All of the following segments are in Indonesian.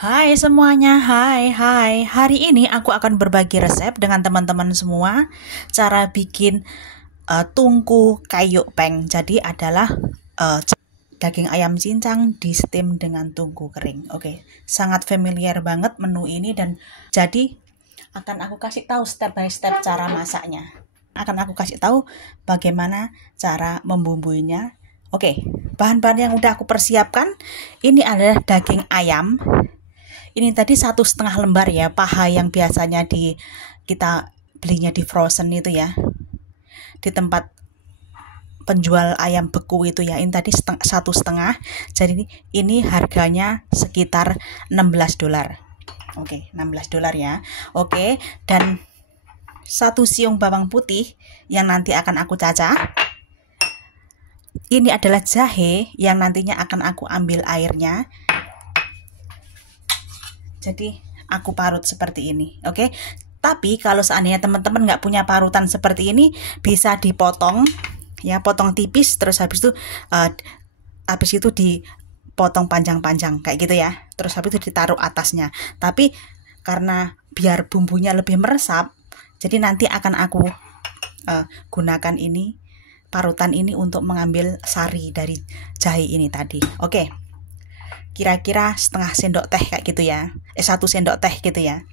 Hai semuanya, hai. Hari ini aku akan berbagi resep dengan teman-teman semua cara bikin tungku kayu peng. Jadi adalah daging ayam cincang di steam dengan tungku kering. Oke, sangat familiar banget menu ini dan jadi akan aku kasih tahu step by step cara masaknya. Akan aku kasih tahu bagaimana cara membumbuinya. Oke, bahan-bahan yang udah aku persiapkan ini adalah daging ayam. Ini tadi 1,5 lembar ya, paha yang biasanya kita belinya di frozen itu ya, di tempat penjual ayam beku itu ya. Ini tadi 1,5. Jadi ini harganya sekitar $16. Oke, $16 ya. Oke, dan 1 siung bawang putih yang nanti akan aku cacah. Ini adalah jahe yang nantinya akan aku ambil airnya. Jadi aku parut seperti ini, oke. Tapi kalau seandainya teman-teman nggak punya parutan seperti ini, bisa dipotong, ya, potong tipis, terus habis itu dipotong panjang-panjang kayak gitu ya. Terus habis itu ditaruh atasnya. Tapi karena biar bumbunya lebih meresap, jadi nanti akan aku gunakan ini parutan ini untuk mengambil sari dari jahe ini tadi, oke. Kira-kira setengah sendok teh kayak gitu ya, 1 sendok teh gitu ya.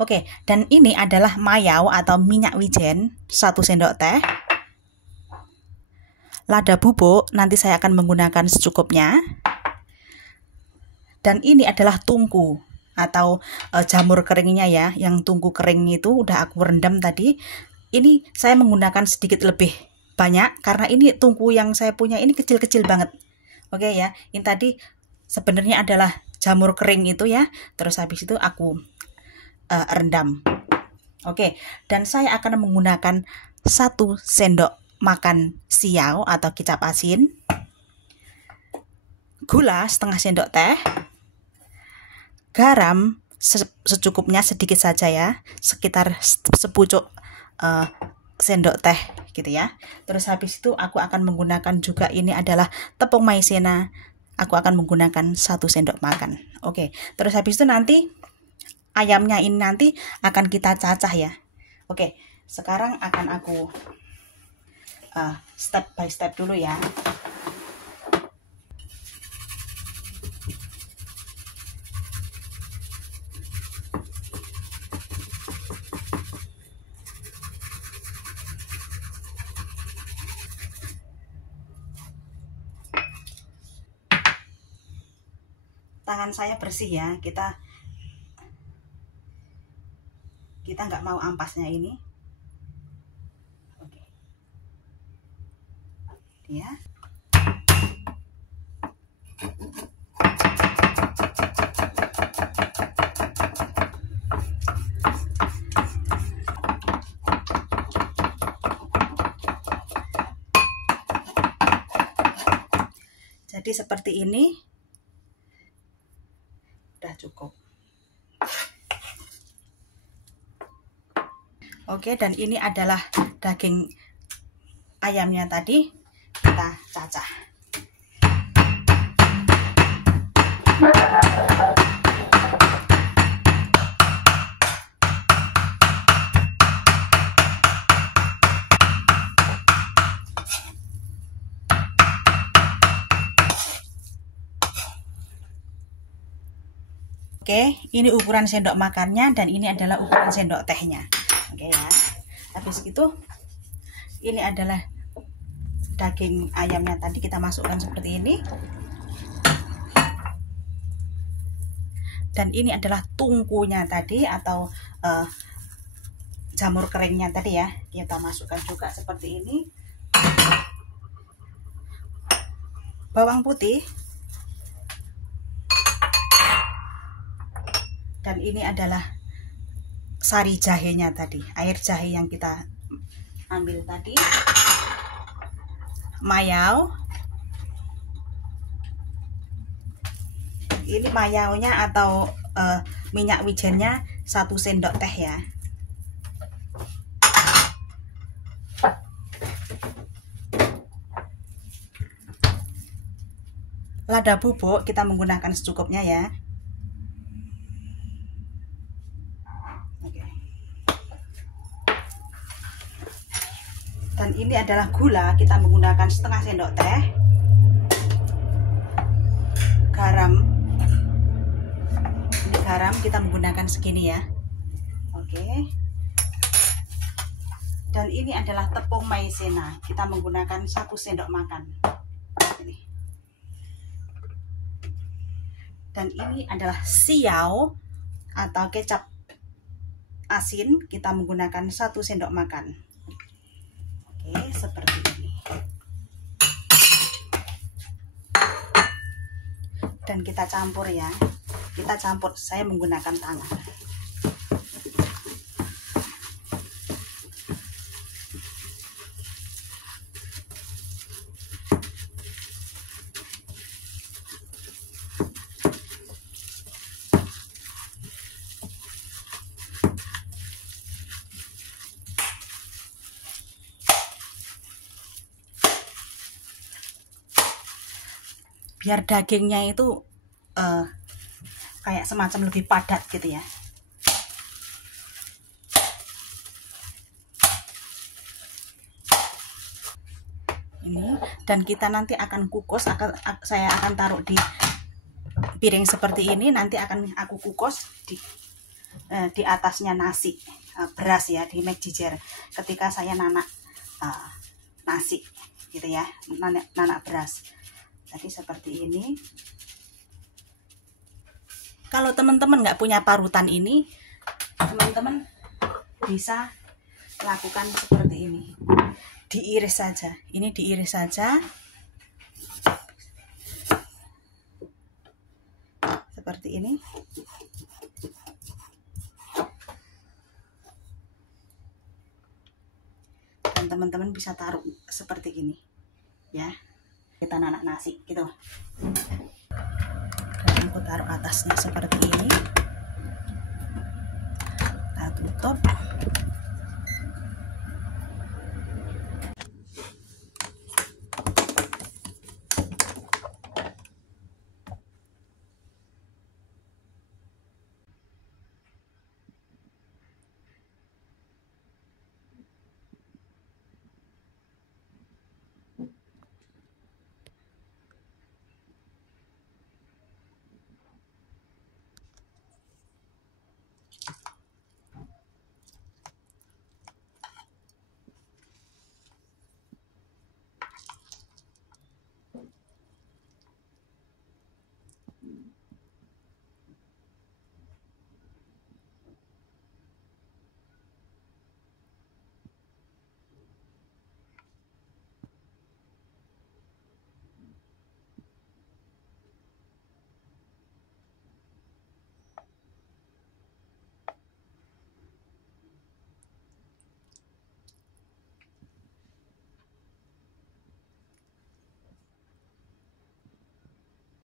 Oke, dan ini adalah mayau atau minyak wijen 1 sendok teh. Lada bubuk nanti saya akan menggunakan secukupnya. Dan ini adalah tungku atau jamur keringnya ya, yang tungku kering itu udah aku rendam tadi. Ini saya menggunakan sedikit lebih banyak karena ini tungku yang saya punya ini kecil-kecil banget. Oke ya, ini tadi sebenarnya adalah jamur kering itu ya. Terus habis itu aku rendam. Oke, dan saya akan menggunakan 1 sendok makan siau atau kecap asin, gula setengah sendok teh, garam secukupnya sedikit saja ya, sekitar sepucuk sendok teh gitu ya. Terus habis itu aku akan menggunakan juga ini adalah tepung maizena. Aku akan menggunakan 1 sendok makan. Oke, terus habis itu nanti ayamnya ini nanti akan kita cacah ya. Oke, sekarang akan aku step by step dulu ya. Tangan saya bersih ya, kita nggak mau ampasnya ini. Oke, ya. Jadi seperti ini udah cukup. Oke, dan ini adalah daging ayamnya tadi kita cacah. Oke, ini ukuran sendok makannya dan ini adalah ukuran sendok tehnya. Oke ya. Habis itu ini adalah daging ayamnya tadi kita masukkan seperti ini. Dan ini adalah tungkunya tadi atau jamur keringnya tadi ya. Kita masukkan juga seperti ini. Bawang putih. Dan ini adalah sari jahenya tadi, air jahe yang kita ambil tadi. Mayau. Ini mayaunya atau minyak wijennya 1 sendok teh ya. Lada bubuk kita menggunakan secukupnya ya. Dan ini adalah gula, kita menggunakan setengah sendok teh. Garam, ini garam kita menggunakan segini ya. Oke. Dan ini adalah tepung maizena, kita menggunakan 1 sendok makan. Ini. Dan ini adalah siau atau kecap asin, kita menggunakan 1 sendok makan. Oke, seperti ini. Dan kita campur ya. Kita campur, saya menggunakan tangan. Biar dagingnya itu kayak semacam lebih padat gitu ya. Ini, dan kita nanti akan kukus, saya akan taruh di piring seperti ini, nanti akan aku kukus di atasnya nasi beras ya, di McJijer ketika saya nanak nasi gitu ya, nanak beras. Jadi seperti ini. Kalau teman-teman nggak punya parutan ini, teman-teman bisa lakukan seperti ini. Diiris saja. Ini diiris saja. Seperti ini. Dan teman-teman bisa taruh seperti ini. Ya. Kita nanak nasi gitu. Dan aku taruh atasnya seperti ini. Kita tutup.